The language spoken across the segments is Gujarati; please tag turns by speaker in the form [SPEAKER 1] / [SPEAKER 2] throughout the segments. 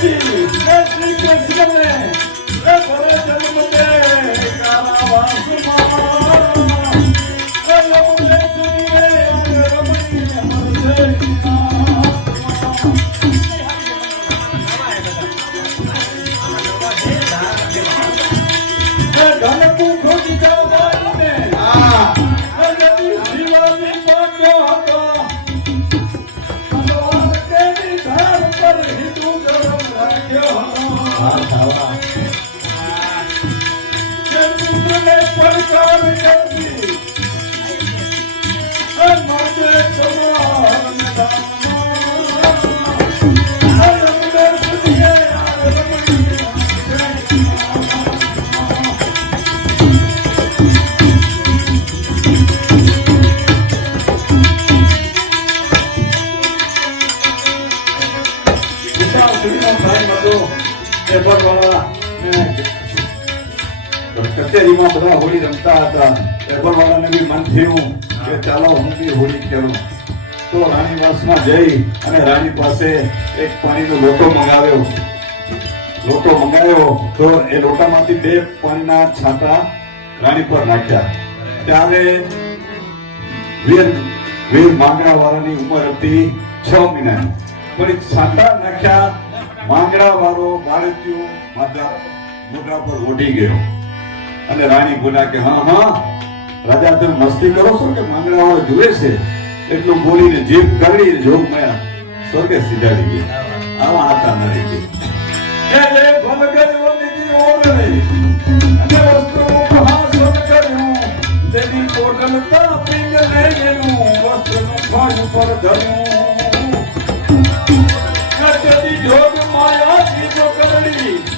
[SPEAKER 1] દેવકીજી હે શ્રી કૃષ્ણને હે. ભરે જન્મ દે કારાવાસમાં હે શિવાજી પાકો હતો
[SPEAKER 2] હા ખાવા
[SPEAKER 1] હોળી રમતા હતા. એપરવાળાને બી મન થયું કે ચાલો હું બી હોળી ખેલું. તો રાણીવાસમાં જઈ અને રાણી પાસે એક પાણીનો લોટો મંગાવ્યો. લોટો મંગાવ્યો તો એ લોટામાંથી બે પાણીના છાંટા રાણી પર નાખ્યા. ત્યારે વીર વીર માંગણા વાળાની ઉંમર હતી છ મહિના. પણ છાંટા નાખ્યા માંગડા વાળો ભારતીય માતા મોઢા પર ઓઢી ગયો. અને રાણી બોલ્યા કે, હા હા, રાજા, તમે મસ્તી કરો છો કે માંગણા જુએ છે? એટલું બોલીને જીભ કરડી જોગ મયા સ્વર્ગે સીધાડી ગયા. આવા હતા નરેજી. કે લે ભલગજો નિધિ ઓરણી અને વસ્તુ પ્રહાસન કર્યું. તેની કોટલતા પિંગ લેનું વસ્ત્રનું ભાગ પર ધર્યું. તેથી જોગ માયા જીતો કરડી.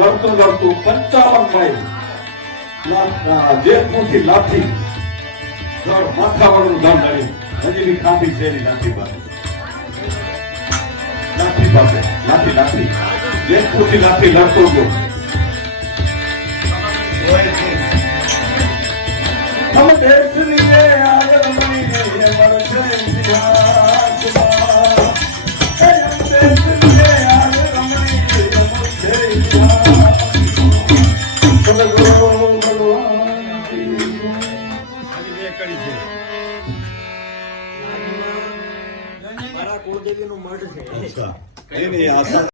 [SPEAKER 1] લડતું લડતું પંચાવન માઇલ જેતપુરથી લાઠી માથાવાળું ગામ લડ્યું હજી બી કાપી એની લાઠી પાસે લાઠી પાસે લાઠી લાઠી જેતપુરથી લાઠી લડતો ગયો હમ દેશની એ આગળની અમર છે ઇતિહાસમાં. હે હમ દેશની એ આગળની અમર છે ઇતિહાસમાં. સદગુરુ ભગવાન કી જય.
[SPEAKER 3] हमारा कुलदेवी नु मर्ड
[SPEAKER 1] से नहीं नहीं आसान